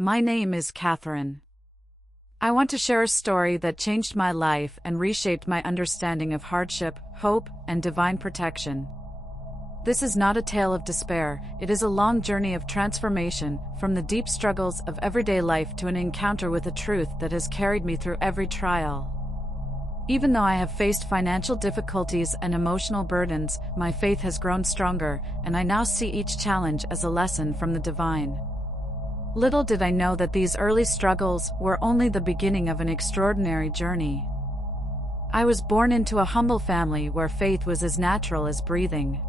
My name is Catherine. I want to share a story that changed my life and reshaped my understanding of hardship, hope, and divine protection. This is not a tale of despair, it is a long journey of transformation, from the deep struggles of everyday life to an encounter with a truth that has carried me through every trial. Even though I have faced financial difficulties and emotional burdens, my faith has grown stronger, and I now see each challenge as a lesson from the divine. Little did I know that these early struggles were only the beginning of an extraordinary journey. I was born into a humble family where faith was as natural as breathing.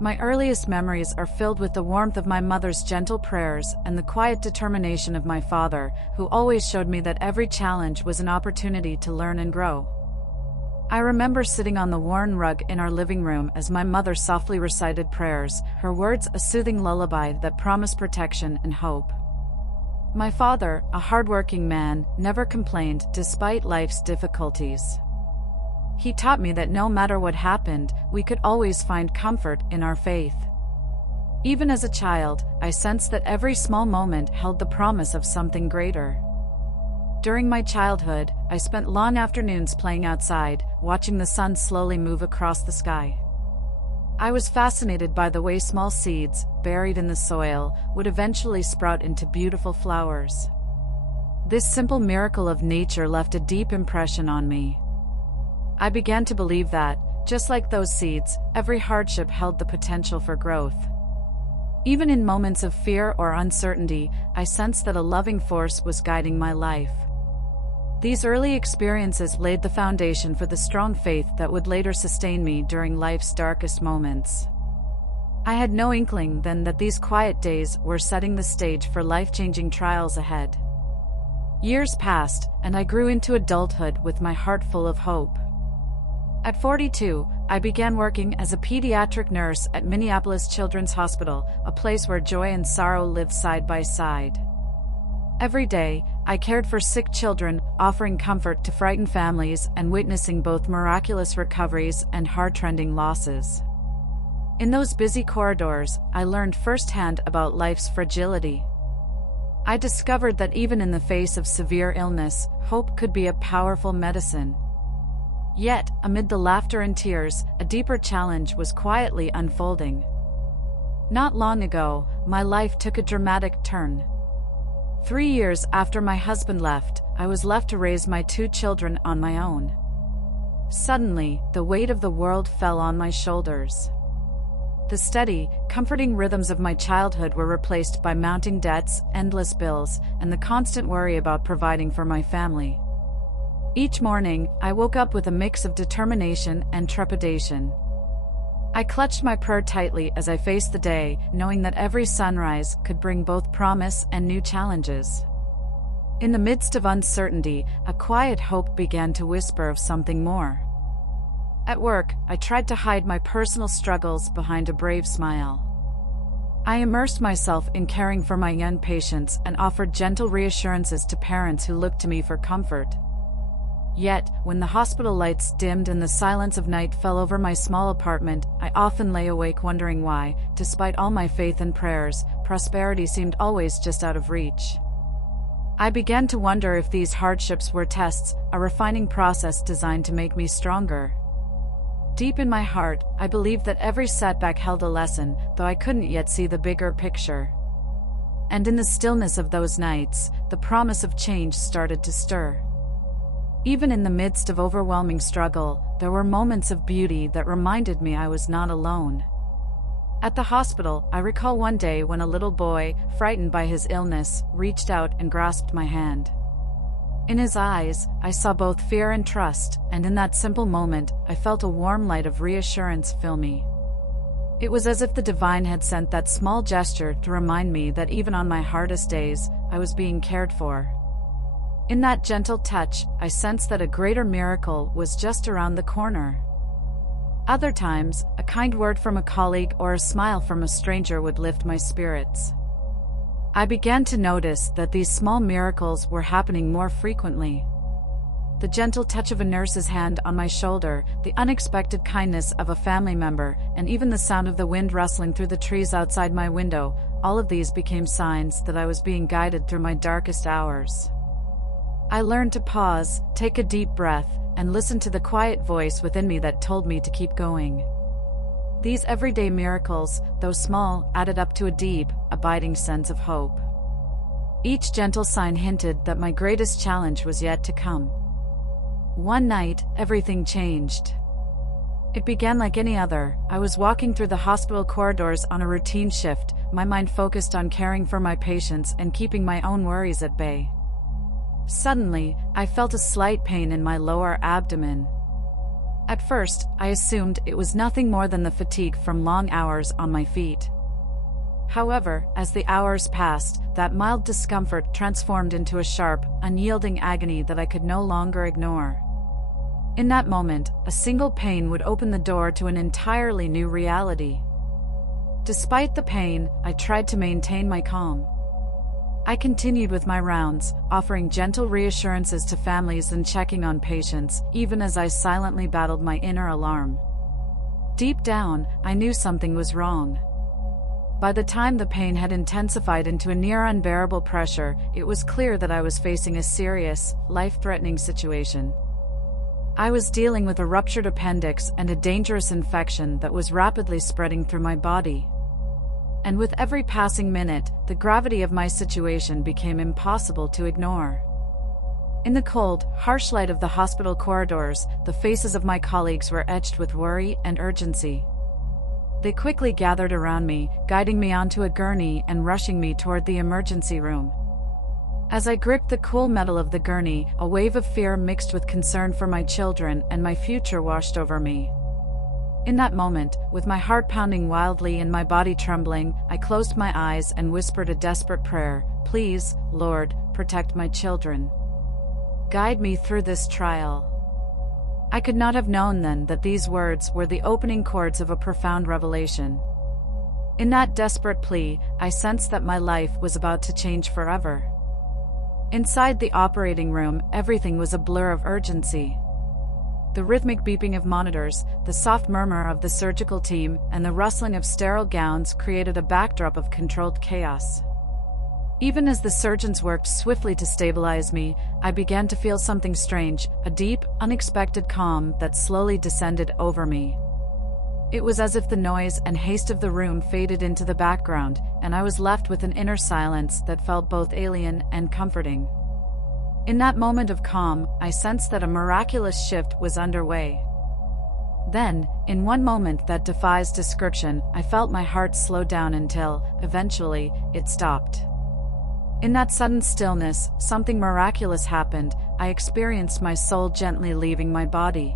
My earliest memories are filled with the warmth of my mother's gentle prayers and the quiet determination of my father, who always showed me that every challenge was an opportunity to learn and grow. I remember sitting on the worn rug in our living room as my mother softly recited prayers, her words a soothing lullaby that promised protection and hope. My father, a hardworking man, never complained despite life's difficulties. He taught me that no matter what happened, we could always find comfort in our faith. Even as a child, I sensed that every small moment held the promise of something greater. During my childhood, I spent long afternoons playing outside, watching the sun slowly move across the sky. I was fascinated by the way small seeds, buried in the soil, would eventually sprout into beautiful flowers. This simple miracle of nature left a deep impression on me. I began to believe that, just like those seeds, every hardship held the potential for growth. Even in moments of fear or uncertainty, I sensed that a loving force was guiding my life. These early experiences laid the foundation for the strong faith that would later sustain me during life's darkest moments. I had no inkling then that these quiet days were setting the stage for life-changing trials ahead. Years passed, and I grew into adulthood with my heart full of hope. At 42, I began working as a pediatric nurse at Minneapolis Children's Hospital, a place where joy and sorrow lived side by side. Every day, I cared for sick children, offering comfort to frightened families and witnessing both miraculous recoveries and heart-rending losses. In those busy corridors, I learned firsthand about life's fragility. I discovered that even in the face of severe illness, hope could be a powerful medicine. Yet, amid the laughter and tears, a deeper challenge was quietly unfolding. Not long ago, my life took a dramatic turn. 3 years after my husband left, I was left to raise my 2 children on my own. Suddenly, the weight of the world fell on my shoulders. The steady, comforting rhythms of my childhood were replaced by mounting debts, endless bills, and the constant worry about providing for my family. Each morning, I woke up with a mix of determination and trepidation. I clutched my prayer tightly as I faced the day, knowing that every sunrise could bring both promise and new challenges. In the midst of uncertainty, a quiet hope began to whisper of something more. At work, I tried to hide my personal struggles behind a brave smile. I immersed myself in caring for my young patients and offered gentle reassurances to parents who looked to me for comfort. Yet, when the hospital lights dimmed and the silence of night fell over my small apartment, I often lay awake wondering why, despite all my faith and prayers, prosperity seemed always just out of reach. I began to wonder if these hardships were tests, a refining process designed to make me stronger. Deep in my heart, I believed that every setback held a lesson, though I couldn't yet see the bigger picture. And in the stillness of those nights, the promise of change started to stir. Even in the midst of overwhelming struggle, there were moments of beauty that reminded me I was not alone. At the hospital, I recall one day when a little boy, frightened by his illness, reached out and grasped my hand. In his eyes, I saw both fear and trust, and in that simple moment, I felt a warm light of reassurance fill me. It was as if the divine had sent that small gesture to remind me that even on my hardest days, I was being cared for. In that gentle touch, I sensed that a greater miracle was just around the corner. Other times, a kind word from a colleague or a smile from a stranger would lift my spirits. I began to notice that these small miracles were happening more frequently. The gentle touch of a nurse's hand on my shoulder, the unexpected kindness of a family member, and even the sound of the wind rustling through the trees outside my window, all of these became signs that I was being guided through my darkest hours. I learned to pause, take a deep breath, and listen to the quiet voice within me that told me to keep going. These everyday miracles, though small, added up to a deep, abiding sense of hope. Each gentle sign hinted that my greatest challenge was yet to come. One night, everything changed. It began like any other. I was walking through the hospital corridors on a routine shift, my mind focused on caring for my patients and keeping my own worries at bay. Suddenly, I felt a slight pain in my lower abdomen. At first, I assumed it was nothing more than the fatigue from long hours on my feet. However, as the hours passed, that mild discomfort transformed into a sharp, unyielding agony that I could no longer ignore. In that moment, a single pain would open the door to an entirely new reality. Despite the pain, I tried to maintain my calm. I continued with my rounds, offering gentle reassurances to families and checking on patients, even as I silently battled my inner alarm. Deep down, I knew something was wrong. By the time the pain had intensified into a near unbearable pressure, it was clear that I was facing a serious, life-threatening situation. I was dealing with a ruptured appendix and a dangerous infection that was rapidly spreading through my body. And with every passing minute, the gravity of my situation became impossible to ignore. In the cold, harsh light of the hospital corridors, the faces of my colleagues were etched with worry and urgency. They quickly gathered around me, guiding me onto a gurney and rushing me toward the emergency room. As I gripped the cool metal of the gurney, a wave of fear mixed with concern for my children and my future washed over me. In that moment, with my heart pounding wildly and my body trembling, I closed my eyes and whispered a desperate prayer. Please, Lord, protect my children. Guide me through this trial. I could not have known then that these words were the opening chords of a profound revelation. In that desperate plea, I sensed that my life was about to change forever. Inside the operating room, everything was a blur of urgency. The rhythmic beeping of monitors, the soft murmur of the surgical team, and the rustling of sterile gowns created a backdrop of controlled chaos. Even as the surgeons worked swiftly to stabilize me, I began to feel something strange, a deep, unexpected calm that slowly descended over me. It was as if the noise and haste of the room faded into the background, and I was left with an inner silence that felt both alien and comforting. In that moment of calm, I sensed that a miraculous shift was underway. Then, in one moment that defies description, I felt my heart slow down until, eventually, it stopped. In that sudden stillness, something miraculous happened. I experienced my soul gently leaving my body.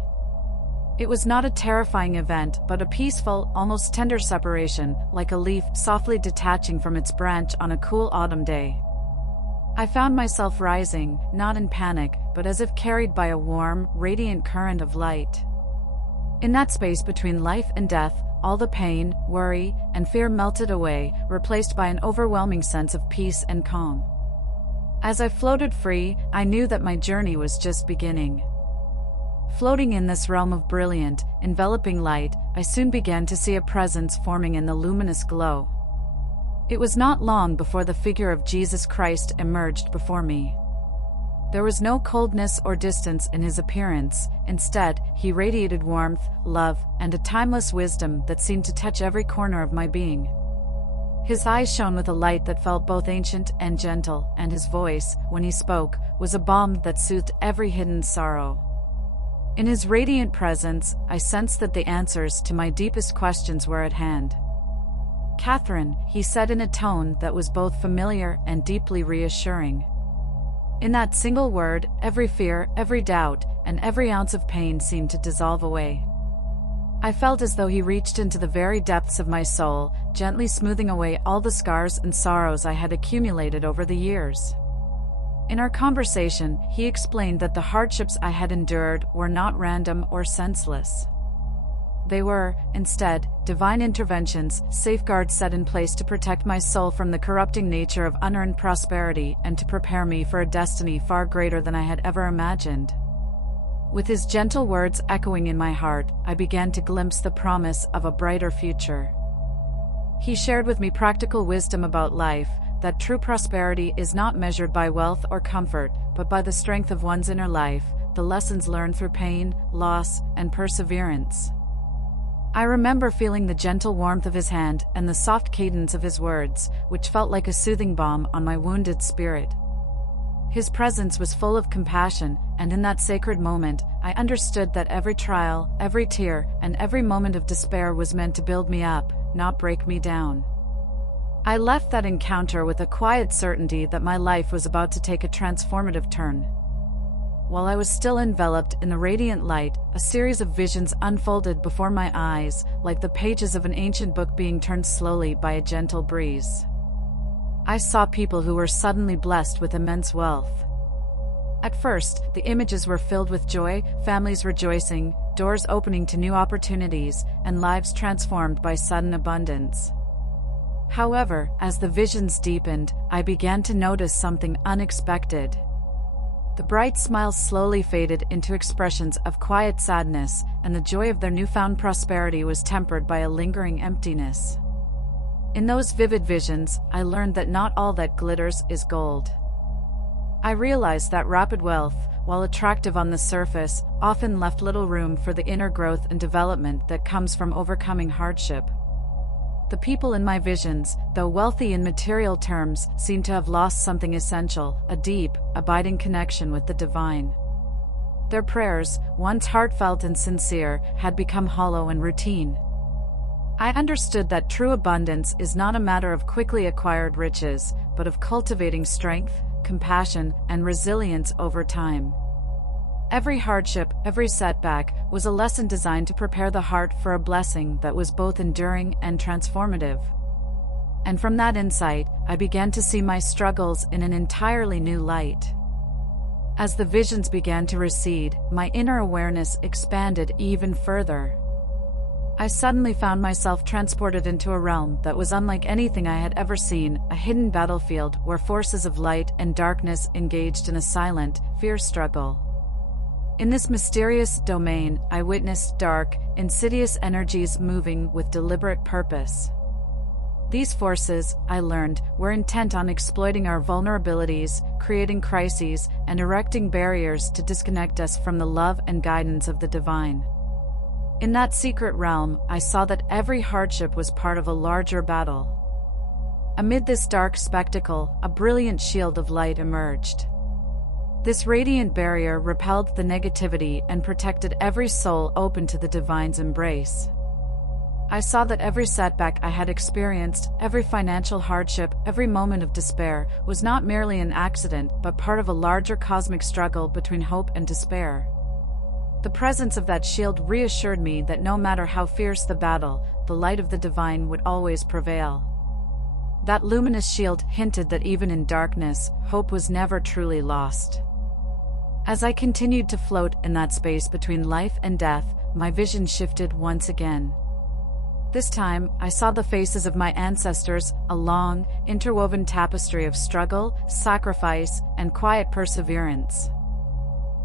It was not a terrifying event, but a peaceful, almost tender separation, like a leaf softly detaching from its branch on a cool autumn day. I found myself rising, not in panic, but as if carried by a warm, radiant current of light. In that space between life and death, all the pain, worry, and fear melted away, replaced by an overwhelming sense of peace and calm. As I floated free, I knew that my journey was just beginning. Floating in this realm of brilliant, enveloping light, I soon began to see a presence forming in the luminous glow. It was not long before the figure of Jesus Christ emerged before me. There was no coldness or distance in his appearance. Instead, he radiated warmth, love, and a timeless wisdom that seemed to touch every corner of my being. His eyes shone with a light that felt both ancient and gentle, and his voice, when he spoke, was a balm that soothed every hidden sorrow. In his radiant presence, I sensed that the answers to my deepest questions were at hand. "Catherine," he said in a tone that was both familiar and deeply reassuring. In that single word, every fear, every doubt, and every ounce of pain seemed to dissolve away. I felt as though he reached into the very depths of my soul, gently smoothing away all the scars and sorrows I had accumulated over the years. In our conversation, he explained that the hardships I had endured were not random or senseless. They were, instead, divine interventions, safeguards set in place to protect my soul from the corrupting nature of unearned prosperity and to prepare me for a destiny far greater than I had ever imagined. With his gentle words echoing in my heart, I began to glimpse the promise of a brighter future. He shared with me practical wisdom about life, that true prosperity is not measured by wealth or comfort, but by the strength of one's inner life, the lessons learned through pain, loss, and perseverance. I remember feeling the gentle warmth of his hand and the soft cadence of his words, which felt like a soothing balm on my wounded spirit. His presence was full of compassion, and in that sacred moment, I understood that every trial, every tear, and every moment of despair was meant to build me up, not break me down. I left that encounter with a quiet certainty that my life was about to take a transformative turn. While I was still enveloped in the radiant light, a series of visions unfolded before my eyes, like the pages of an ancient book being turned slowly by a gentle breeze. I saw people who were suddenly blessed with immense wealth. At first, the images were filled with joy, families rejoicing, doors opening to new opportunities, and lives transformed by sudden abundance. However, as the visions deepened, I began to notice something unexpected. The bright smiles slowly faded into expressions of quiet sadness, and the joy of their newfound prosperity was tempered by a lingering emptiness. In those vivid visions, I learned that not all that glitters is gold. I realized that rapid wealth, while attractive on the surface, often left little room for the inner growth and development that comes from overcoming hardship. The people in my visions, though wealthy in material terms, seemed to have lost something essential, a deep, abiding connection with the divine. Their prayers, once heartfelt and sincere, had become hollow and routine. I understood that true abundance is not a matter of quickly acquired riches, but of cultivating strength, compassion, and resilience over time. Every hardship, every setback, was a lesson designed to prepare the heart for a blessing that was both enduring and transformative. And from that insight, I began to see my struggles in an entirely new light. As the visions began to recede, my inner awareness expanded even further. I suddenly found myself transported into a realm that was unlike anything I had ever seen, a hidden battlefield where forces of light and darkness engaged in a silent, fierce struggle. In this mysterious domain, I witnessed dark, insidious energies moving with deliberate purpose. These forces, I learned, were intent on exploiting our vulnerabilities, creating crises, and erecting barriers to disconnect us from the love and guidance of the divine. In that secret realm, I saw that every hardship was part of a larger battle. Amid this dark spectacle, a brilliant shield of light emerged. This radiant barrier repelled the negativity and protected every soul open to the divine's embrace. I saw that every setback I had experienced, every financial hardship, every moment of despair, was not merely an accident, but part of a larger cosmic struggle between hope and despair. The presence of that shield reassured me that no matter how fierce the battle, the light of the divine would always prevail. That luminous shield hinted that even in darkness, hope was never truly lost. As I continued to float in that space between life and death, my vision shifted once again. This time, I saw the faces of my ancestors, a long, interwoven tapestry of struggle, sacrifice, and quiet perseverance.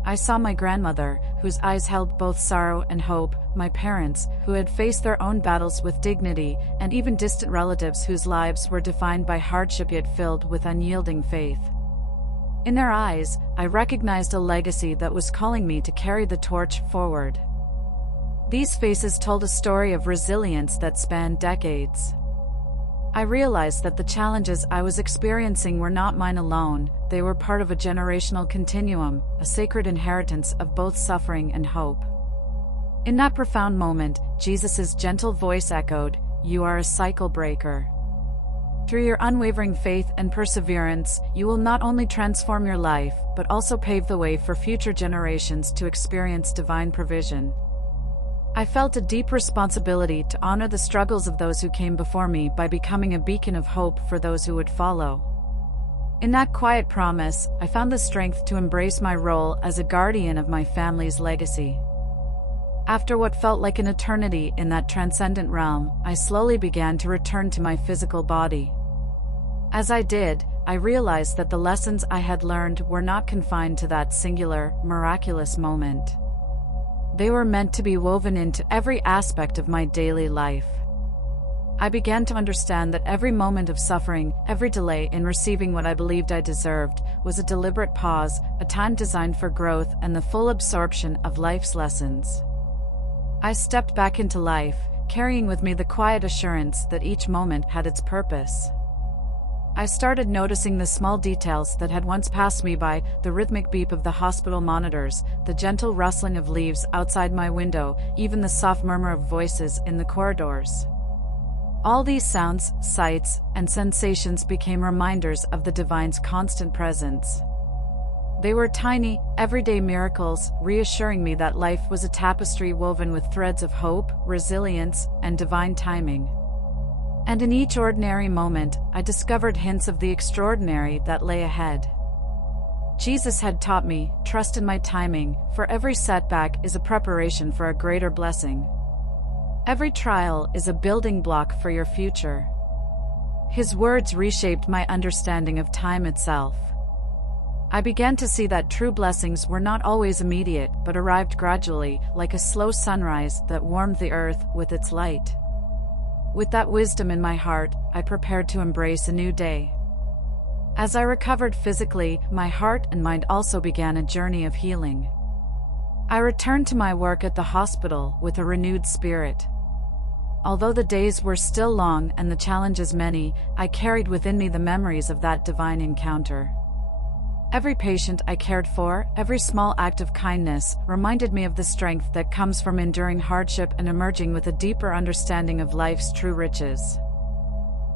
I saw my grandmother, whose eyes held both sorrow and hope, my parents, who had faced their own battles with dignity, and even distant relatives whose lives were defined by hardship yet filled with unyielding faith. In their eyes, I recognized a legacy that was calling me to carry the torch forward. These faces told a story of resilience that spanned decades. I realized that the challenges I was experiencing were not mine alone, they were part of a generational continuum, a sacred inheritance of both suffering and hope. In that profound moment, Jesus' gentle voice echoed, "You are a cycle breaker." Through your unwavering faith and perseverance, you will not only transform your life, but also pave the way for future generations to experience divine provision. I felt a deep responsibility to honor the struggles of those who came before me by becoming a beacon of hope for those who would follow. In that quiet promise, I found the strength to embrace my role as a guardian of my family's legacy. After what felt like an eternity in that transcendent realm, I slowly began to return to my physical body. As I did, I realized that the lessons I had learned were not confined to that singular, miraculous moment. They were meant to be woven into every aspect of my daily life. I began to understand that every moment of suffering, every delay in receiving what I believed I deserved, was a deliberate pause, a time designed for growth and the full absorption of life's lessons. I stepped back into life, carrying with me the quiet assurance that each moment had its purpose. I started noticing the small details that had once passed me by, the rhythmic beep of the hospital monitors, the gentle rustling of leaves outside my window, even the soft murmur of voices in the corridors. All these sounds, sights, and sensations became reminders of the divine's constant presence. They were tiny, everyday miracles, reassuring me that life was a tapestry woven with threads of hope, resilience, and divine timing. And in each ordinary moment, I discovered hints of the extraordinary that lay ahead. Jesus had taught me, trust in my timing, for every setback is a preparation for a greater blessing. Every trial is a building block for your future. His words reshaped my understanding of time itself. I began to see that true blessings were not always immediate, but arrived gradually, like a slow sunrise that warmed the earth with its light. With that wisdom in my heart, I prepared to embrace a new day. As I recovered physically, my heart and mind also began a journey of healing. I returned to my work at the hospital with a renewed spirit. Although the days were still long and the challenges many, I carried within me the memories of that divine encounter. Every patient I cared for, every small act of kindness, reminded me of the strength that comes from enduring hardship and emerging with a deeper understanding of life's true riches.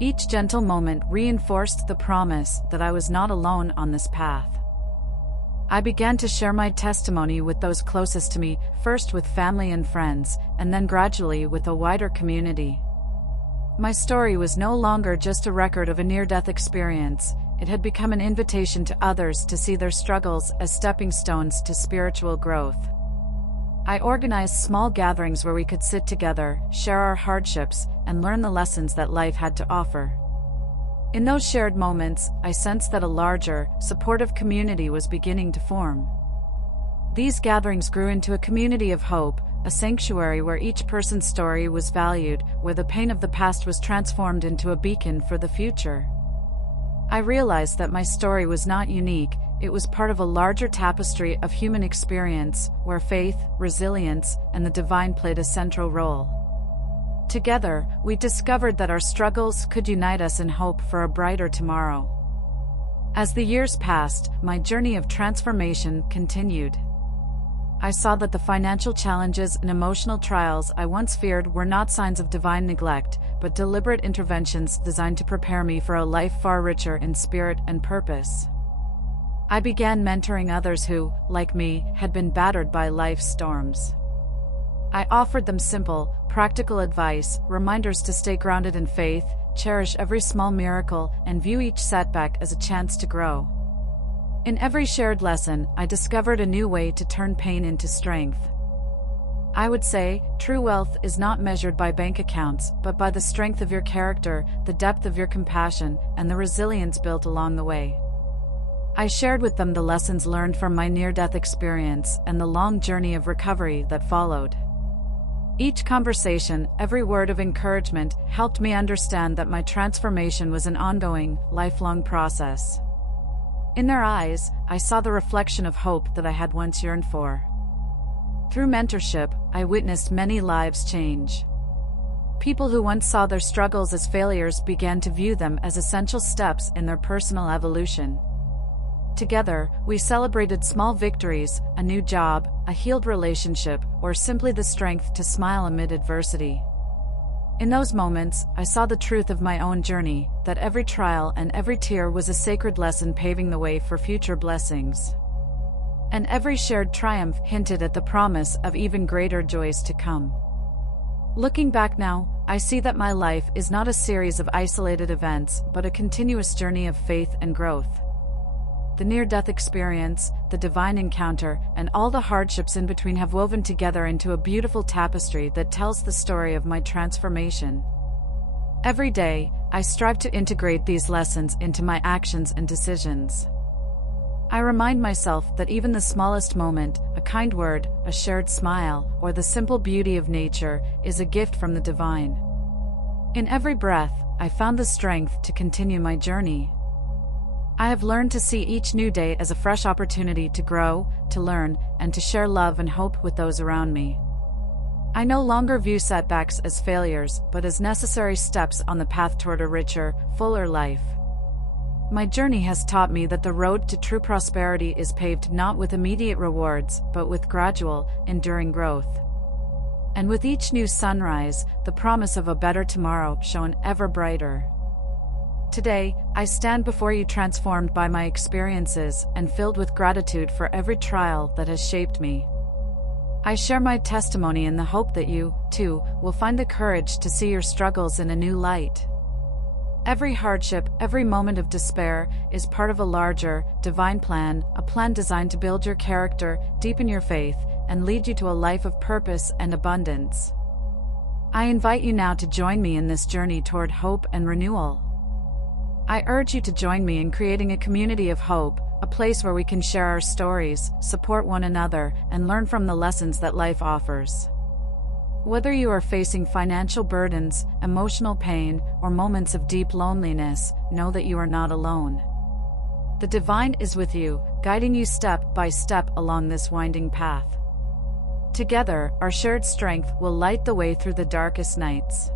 Each gentle moment reinforced the promise that I was not alone on this path. I began to share my testimony with those closest to me, first with family and friends, and then gradually with a wider community. My story was no longer just a record of a near-death experience. It had become an invitation to others to see their struggles as stepping stones to spiritual growth. I organized small gatherings where we could sit together, share our hardships, and learn the lessons that life had to offer. In those shared moments, I sensed that a larger, supportive community was beginning to form. These gatherings grew into a community of hope, a sanctuary where each person's story was valued, where the pain of the past was transformed into a beacon for the future. I realized that my story was not unique, it was part of a larger tapestry of human experience, where faith, resilience, and the divine played a central role. Together, we discovered that our struggles could unite us in hope for a brighter tomorrow. As the years passed, my journey of transformation continued. I saw that the financial challenges and emotional trials I once feared were not signs of divine neglect, but deliberate interventions designed to prepare me for a life far richer in spirit and purpose. I began mentoring others who, like me, had been battered by life's storms. I offered them simple, practical advice, reminders to stay grounded in faith, cherish every small miracle, and view each setback as a chance to grow. In every shared lesson, I discovered a new way to turn pain into strength. I would say, true wealth is not measured by bank accounts, but by the strength of your character, the depth of your compassion, and the resilience built along the way. I shared with them the lessons learned from my near-death experience and the long journey of recovery that followed. Each conversation, every word of encouragement, helped me understand that my transformation was an ongoing, lifelong process. In their eyes, I saw the reflection of hope that I had once yearned for. Through mentorship, I witnessed many lives change. People who once saw their struggles as failures began to view them as essential steps in their personal evolution. Together, we celebrated small victories, a new job, a healed relationship, or simply the strength to smile amid adversity. In those moments, I saw the truth of my own journey, that every trial and every tear was a sacred lesson paving the way for future blessings. And every shared triumph hinted at the promise of even greater joys to come. Looking back now, I see that my life is not a series of isolated events, but a continuous journey of faith and growth. The near-death experience, the divine encounter, and all the hardships in between have woven together into a beautiful tapestry that tells the story of my transformation. Every day, I strive to integrate these lessons into my actions and decisions. I remind myself that even the smallest moment, a kind word, a shared smile, or the simple beauty of nature, is a gift from the divine. In every breath, I found the strength to continue my journey. I have learned to see each new day as a fresh opportunity to grow, to learn, and to share love and hope with those around me. I no longer view setbacks as failures, but as necessary steps on the path toward a richer, fuller life. My journey has taught me that the road to true prosperity is paved not with immediate rewards, but with gradual, enduring growth. And with each new sunrise, the promise of a better tomorrow shone ever brighter. Today, I stand before you transformed by my experiences and filled with gratitude for every trial that has shaped me. I share my testimony in the hope that you, too, will find the courage to see your struggles in a new light. Every hardship, every moment of despair, is part of a larger, divine plan, a plan designed to build your character, deepen your faith, and lead you to a life of purpose and abundance. I invite you now to join me in this journey toward hope and renewal. I urge you to join me in creating a community of hope, a place where we can share our stories, support one another, and learn from the lessons that life offers. Whether you are facing financial burdens, emotional pain, or moments of deep loneliness, know that you are not alone. The divine is with you, guiding you step by step along this winding path. Together, our shared strength will light the way through the darkest nights.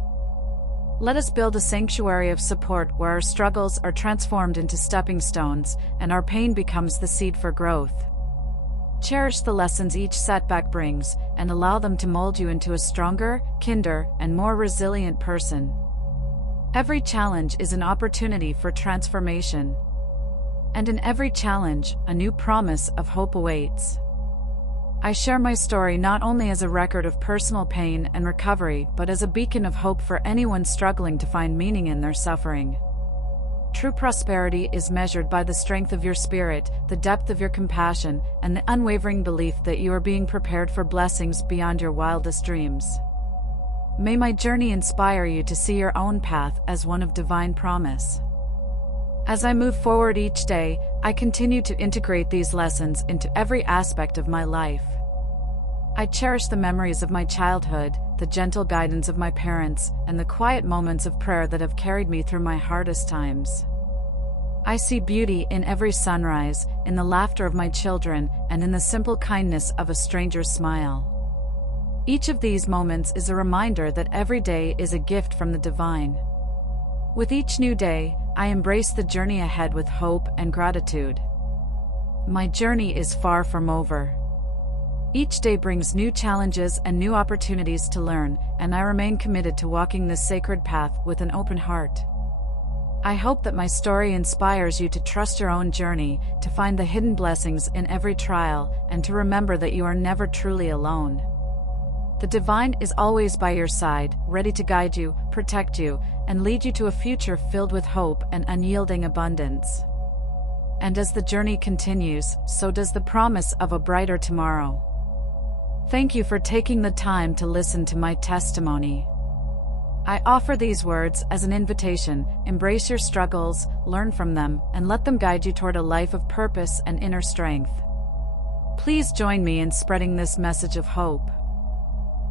Let us build a sanctuary of support where our struggles are transformed into stepping stones, and our pain becomes the seed for growth. Cherish the lessons each setback brings, and allow them to mold you into a stronger, kinder, and more resilient person. Every challenge is an opportunity for transformation. And in every challenge, a new promise of hope awaits. I share my story not only as a record of personal pain and recovery, but as a beacon of hope for anyone struggling to find meaning in their suffering. True prosperity is measured by the strength of your spirit, the depth of your compassion, and the unwavering belief that you are being prepared for blessings beyond your wildest dreams. May my journey inspire you to see your own path as one of divine promise. As I move forward each day, I continue to integrate these lessons into every aspect of my life. I cherish the memories of my childhood, the gentle guidance of my parents, and the quiet moments of prayer that have carried me through my hardest times. I see beauty in every sunrise, in the laughter of my children, and in the simple kindness of a stranger's smile. Each of these moments is a reminder that every day is a gift from the divine. With each new day, I embrace the journey ahead with hope and gratitude. My journey is far from over. Each day brings new challenges and new opportunities to learn, and I remain committed to walking this sacred path with an open heart. I hope that my story inspires you to trust your own journey, to find the hidden blessings in every trial, and to remember that you are never truly alone. The divine is always by your side, ready to guide you, protect you, and lead you to a future filled with hope and unyielding abundance. And as the journey continues, so does the promise of a brighter tomorrow. Thank you for taking the time to listen to my testimony. I offer these words as an invitation: embrace your struggles, learn from them, and let them guide you toward a life of purpose and inner strength. Please join me in spreading this message of hope.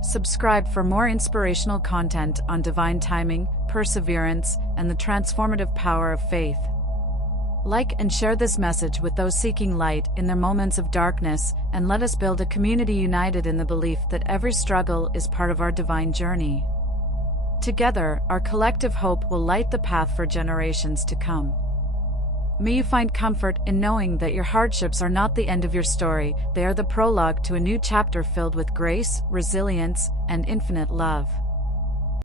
Subscribe for more inspirational content on divine timing, perseverance, and the transformative power of faith. Like and share this message with those seeking light in their moments of darkness, and let us build a community united in the belief that every struggle is part of our divine journey. Together, our collective hope will light the path for generations to come. May you find comfort in knowing that your hardships are not the end of your story, they are the prologue to a new chapter filled with grace, resilience, and infinite love.